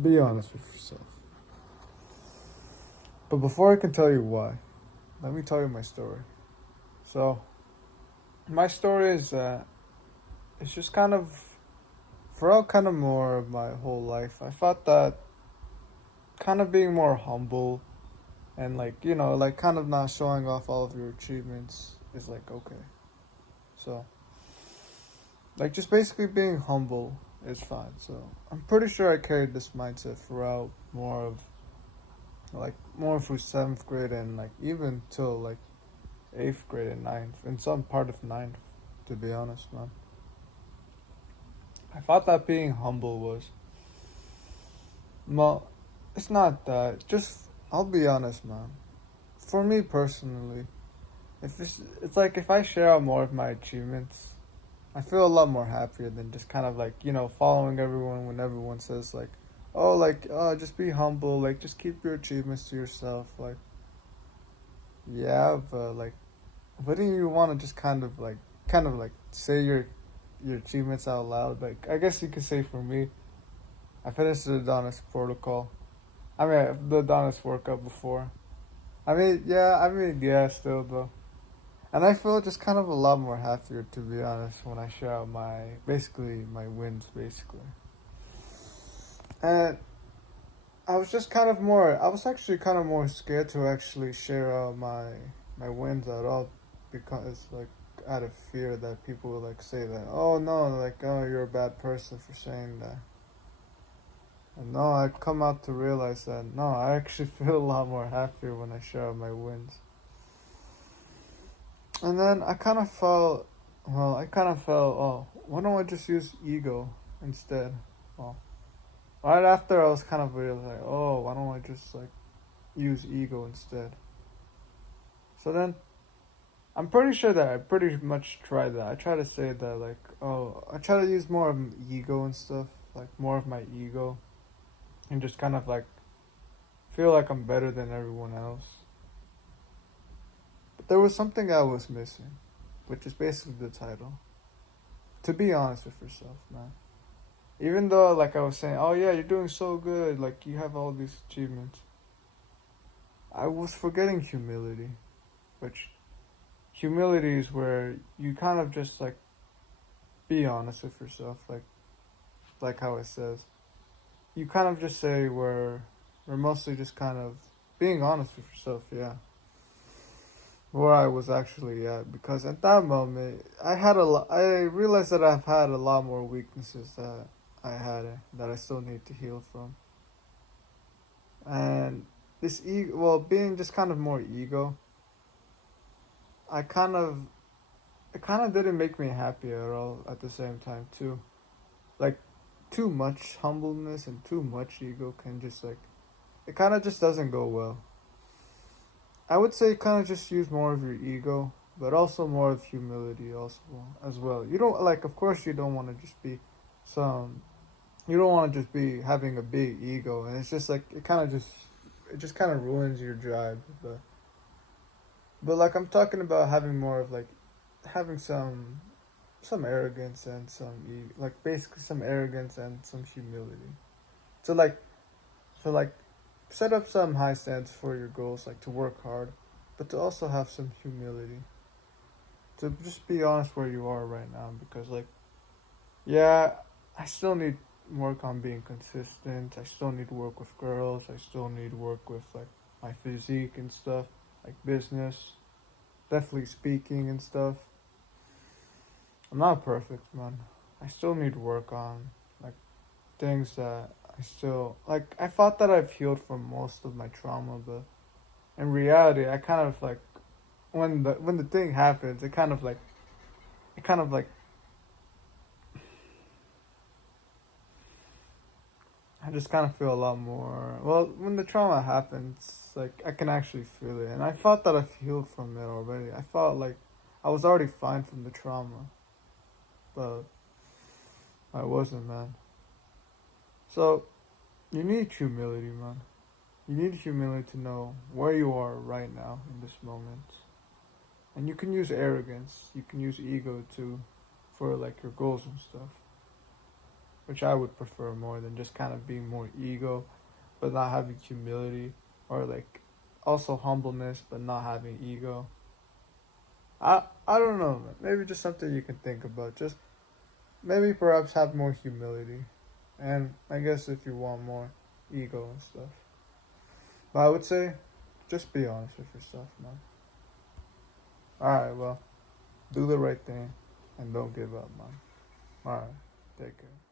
Be honest with yourself. But before I can tell you why, let me tell you my story. So, my story is it's just kind of throughout kind of more of my whole life. I thought that kind of being more humble and like like kind of not showing off all of your achievements is like okay. So, like just basically being humble is fine. So, I'm pretty sure I carried this mindset throughout more through seventh grade and like even till like eighth grade and ninth, and some part of ninth, to be honest, man. I thought that being humble was, well, it's not that. Just, I'll be honest, man. For me personally, if it's like if I share out more of my achievements, I feel a lot more happier than just kind of like, following everyone when everyone says like, oh, like, just be humble, like, just keep your achievements to yourself. Like, yeah, but like, wouldn't you want to just kind of like say your achievements out loud? Like, I guess you could say for me, I finished the Adonis protocol. I mean, the Adonis workout before. Yeah, still though. And I feel just kind of a lot more happier, to be honest, when I share out basically my wins, basically. And I was actually kind of more scared to actually share out my wins at all, because like out of fear that people would like say that, oh no, like, oh, you're a bad person for saying that. And no, I've come out to realize that no, I actually feel a lot more happier when I share out my wins. And then I kind of felt, oh, why don't I just use ego instead? Well, right after I was kind of really like, oh, why don't I just like use ego instead? So then I'm pretty sure that I pretty much tried that. I try to say that like, oh, I try to use more of ego and stuff, like more of my ego, and just kind of like feel like I'm better than everyone else. But there was something I was missing, which is basically the title. To be honest with yourself, man. Even though like I was saying, oh yeah, you're doing so good, like you have all these achievements. I was forgetting humility, which humility is where you kind of just like be honest with yourself, like how it says. You kind of just say we're mostly just kind of being honest with yourself, yeah. Where I was actually at, because at that moment I realized that I've had a lot more weaknesses that that I still need to heal from. And being just kind of more ego, I kind of it kind of didn't make me happy at all at the same time too. Like too much humbleness and too much ego can just like it kind of just doesn't go well. I would say kind of just use more of your ego, but also more of humility also as well. You don't like, of course, you don't want to just be some. You don't want to just be having a big ego, and it's just like it just kind of ruins your drive. But like I'm talking about having more of like having some arrogance and like basically some arrogance and some humility. So like so like set up some high standards for your goals, like to work hard, but to also have some humility. To just be honest where you are right now, because like yeah, I still need work on being consistent. I still need to work with girls. I still need to work with like my physique and stuff, like business, definitely speaking and stuff. I'm not perfect, man. I still need to work on like things that I still like. I thought that I've healed from most of my trauma, but in reality, I kind of like when the thing happens, it kind of like I just kind of feel a lot more. Well, when the trauma happens, like I can actually feel it, and I thought that I've healed from it already. I felt like I was already fine from the trauma, but I wasn't, man. So you need humility, man. You need humility to know where you are right now in this moment. And you can use arrogance, you can use ego too for like your goals and stuff. which I would prefer more than just kind of being more ego, but not having humility, or like also humbleness but not having ego. I don't know, man. Maybe just something you can think about. Just maybe perhaps have more humility, and I guess if you want more ego and stuff. But I would say, just be honest with yourself, man. All right, well, do the right thing, and don't give up, man. All right, take care.